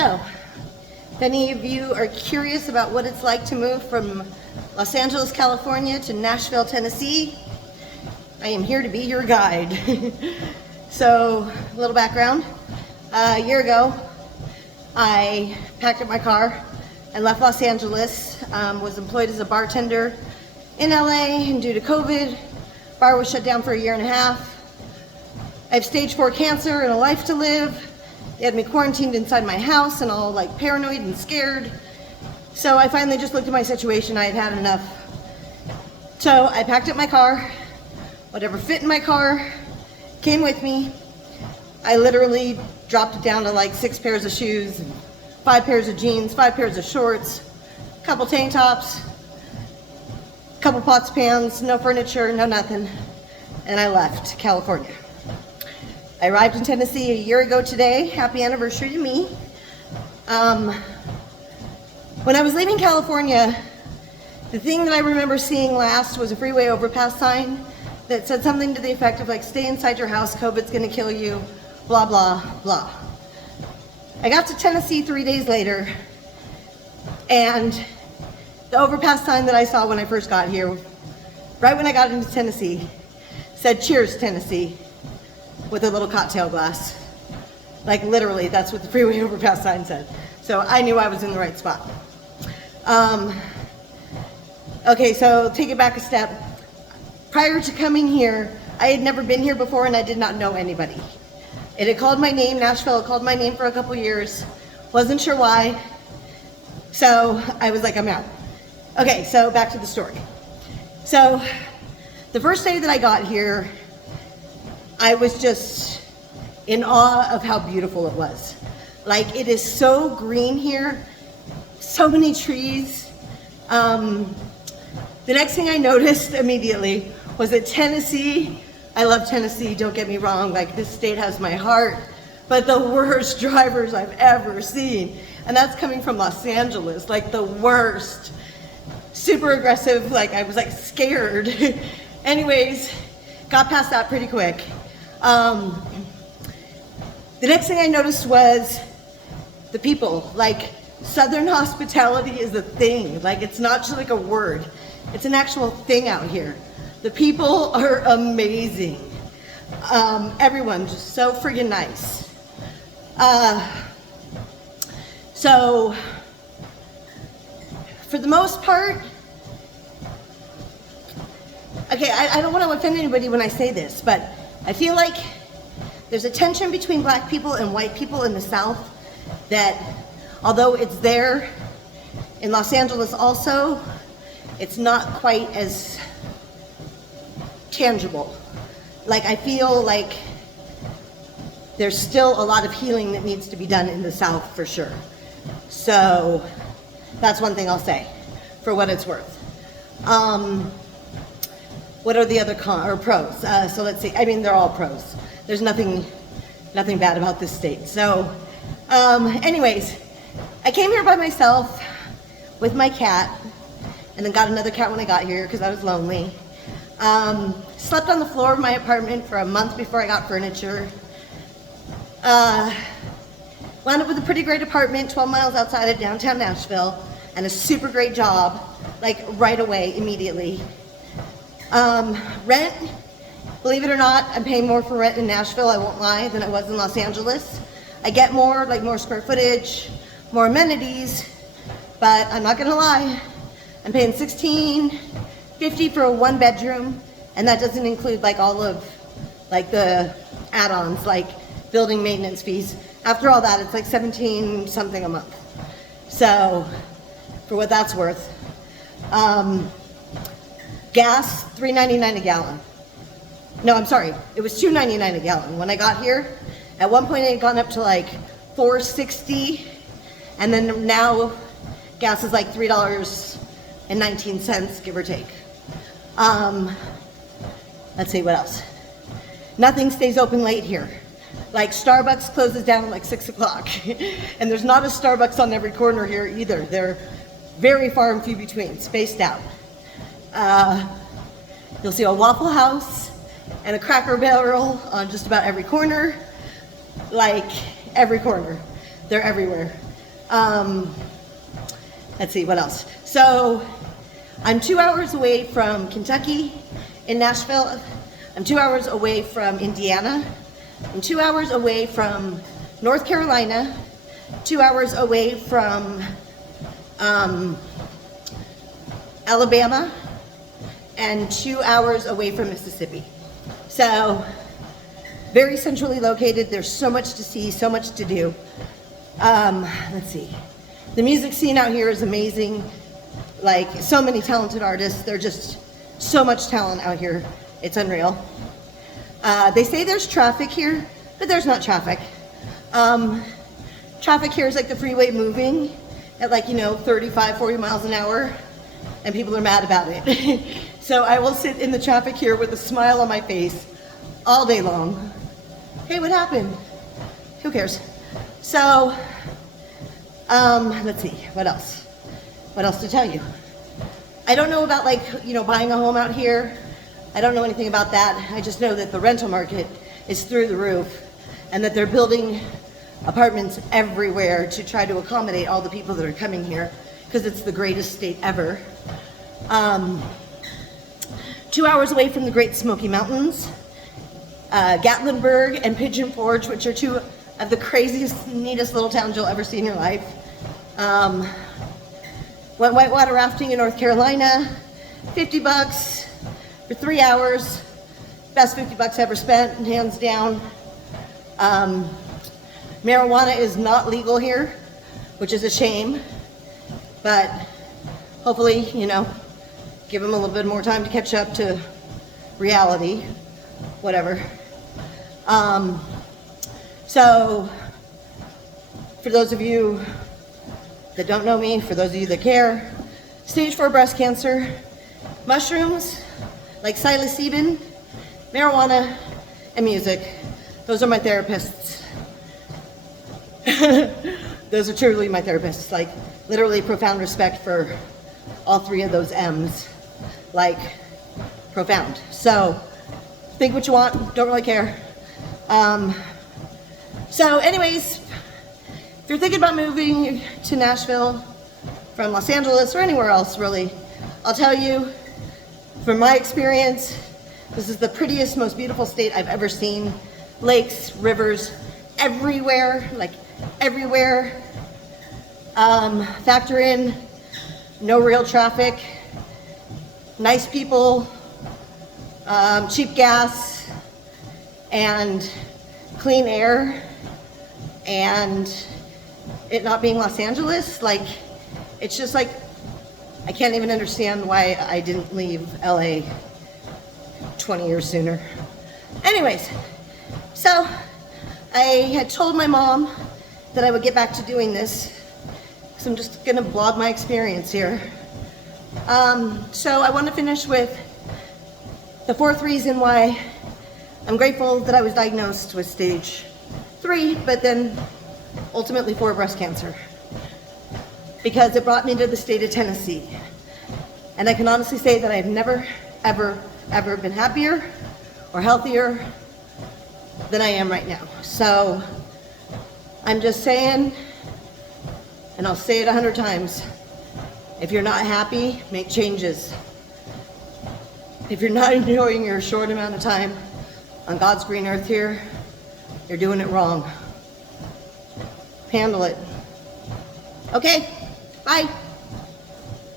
So, if any of you are curious about what it's like to move from Los Angeles, California to Nashville, Tennessee, I am here to be your guide. So, a little background. A year ago, I packed up my car and left Los Angeles, was employed as a bartender in LA, and due to COVID, bar was shut down for 1.5 years. I have stage 4 cancer and a life to live. They had me quarantined inside my house and all like paranoid and scared. So I finally just looked at my situation. I had had enough. So I packed up my car, whatever fit in my car came with me. I literally dropped it down to like 6 pairs of shoes, 5 pairs of jeans, 5 pairs of shorts, a couple tank tops, a couple pots, pans, no furniture, no nothing. And I left California. I arrived in Tennessee 1 year ago today. Happy anniversary to me. When I was leaving California, the thing that I remember seeing last was a freeway overpass sign that said something to the effect of like, stay inside your house, COVID's gonna kill you, blah, blah, blah. I got to Tennessee 3 days later, and the overpass sign that I saw when I first got here, right when I got into Tennessee, said, cheers, Tennessee, with a little cocktail glass. Like literally, that's what the freeway overpass sign said. So I knew I was in the right spot. Okay, so take it back a step. Prior to coming here, I had never been here before and I did not know anybody. It had called my name, Nashville had called my name for a couple years. Wasn't sure why. So I was like, I'm out. Okay, so back to the story. So the first day that I got here, I was just in awe of how beautiful it was. Like, it is so green here, so many trees. The next thing I noticed immediately was that Tennessee, I love Tennessee, don't get me wrong, like this state has my heart, but the worst drivers I've ever seen. And that's coming from Los Angeles, like the worst. Super aggressive, like I was like scared. Anyways, got past that pretty quick. The next thing I noticed was the people. Like, Southern hospitality is a thing. Like, it's not just like a word. It's an actual thing out here. The people are amazing. Everyone just so friggin' nice. So, for the most part, okay, I don't want to offend anybody when I say this, but I feel like there's a tension between black people and white people in the South that, although it's there in Los Angeles also, it's not quite as tangible. Like, I feel like there's still a lot of healing that needs to be done in the South for sure. So that's one thing I'll say, for what it's worth. What are the other pros? So let's see, I mean, they're all pros. There's nothing bad about this state. So anyways, I came here by myself with my cat, and then got another cat when I got here because I was lonely. Slept on the floor of my apartment for a month before I got furniture. Wound up with a pretty great apartment 12 miles outside of downtown Nashville, and a super great job, like right away, immediately. Rent, believe it or not, I'm paying more for rent in Nashville, I won't lie, than I was in Los Angeles. I get more, like more square footage, more amenities, but I'm not gonna lie, I'm paying $16.50 for a 1-bedroom, and that doesn't include like all of like the add-ons, like building maintenance fees. After all that, it's like 17 something a month. So, for what that's worth. Gas, $3.99 a gallon. No, I'm sorry, it was $2.99 a gallon. When I got here, at one point it had gone up to like $4.60, and then now gas is like $3.19, give or take. Let's see, what else? Nothing stays open late here. Like Starbucks closes down at like 6 o'clock. And there's not a Starbucks on every corner here either. They're very far and few between, spaced out. You'll see a Waffle House and a Cracker Barrel on just about every corner. Like every corner. They're everywhere. Let's see, what else? So I'm 2 hours away from Kentucky in Nashville. I'm 2 hours away from Indiana. I'm 2 hours away from North Carolina, 2 hours away from Alabama, and 2 hours away from Mississippi. So very centrally located. There's so much to see, so much to do. Let's see. The music scene out here is amazing. Like, so many talented artists. There's just so much talent out here. It's unreal. They say there's traffic here, but there's not traffic. Traffic here is like the freeway moving at 35, 40 miles an hour, and people are mad about it. So I will sit in the traffic here with a smile on my face all day long. Hey, what happened? Who cares? So, let's see, what else? What else to tell you? I don't know about buying a home out here. I don't know anything about that. I just know that the rental market is through the roof and that they're building apartments everywhere to try to accommodate all the people that are coming here because it's the greatest state ever. 2 hours away from the Great Smoky Mountains, Gatlinburg and Pigeon Forge, which are two of the craziest, neatest little towns you'll ever see in your life. Went whitewater rafting in North Carolina, $50 for 3 hours. Best $50 ever spent, hands down. Marijuana is not legal here, which is a shame, but hopefully, give them a little bit more time to catch up to reality, whatever. So, for those of you that don't know me, for those of you that care, stage 4 breast cancer, mushrooms like psilocybin, marijuana, and music. Those are my therapists. Those are truly my therapists. Like, literally profound respect for all three of those M's. Like, profound. So, think what you want, don't really care. So anyways, if you're thinking about moving to Nashville from Los Angeles or anywhere else really, I'll tell you, from my experience, this is the prettiest, most beautiful state I've ever seen. Lakes, rivers, everywhere, like everywhere. Factor in no real traffic, nice people, cheap gas, and clean air, and it not being Los Angeles. Like, it's just like, I can't even understand why I didn't leave LA 20 years sooner. Anyways, so I had told my mom that I would get back to doing this, so I'm just gonna blog my experience here. So I want to finish with the fourth reason why I'm grateful that I was diagnosed with stage 3, but then ultimately 4 breast cancer, because it brought me to the state of Tennessee. And I can honestly say that I've never, ever, ever been happier or healthier than I am right now. So I'm just saying, and I'll say it 100 times, if you're not happy, make changes. If you're not enjoying your short amount of time on God's green earth here, you're doing it wrong. Handle it. Okay, bye.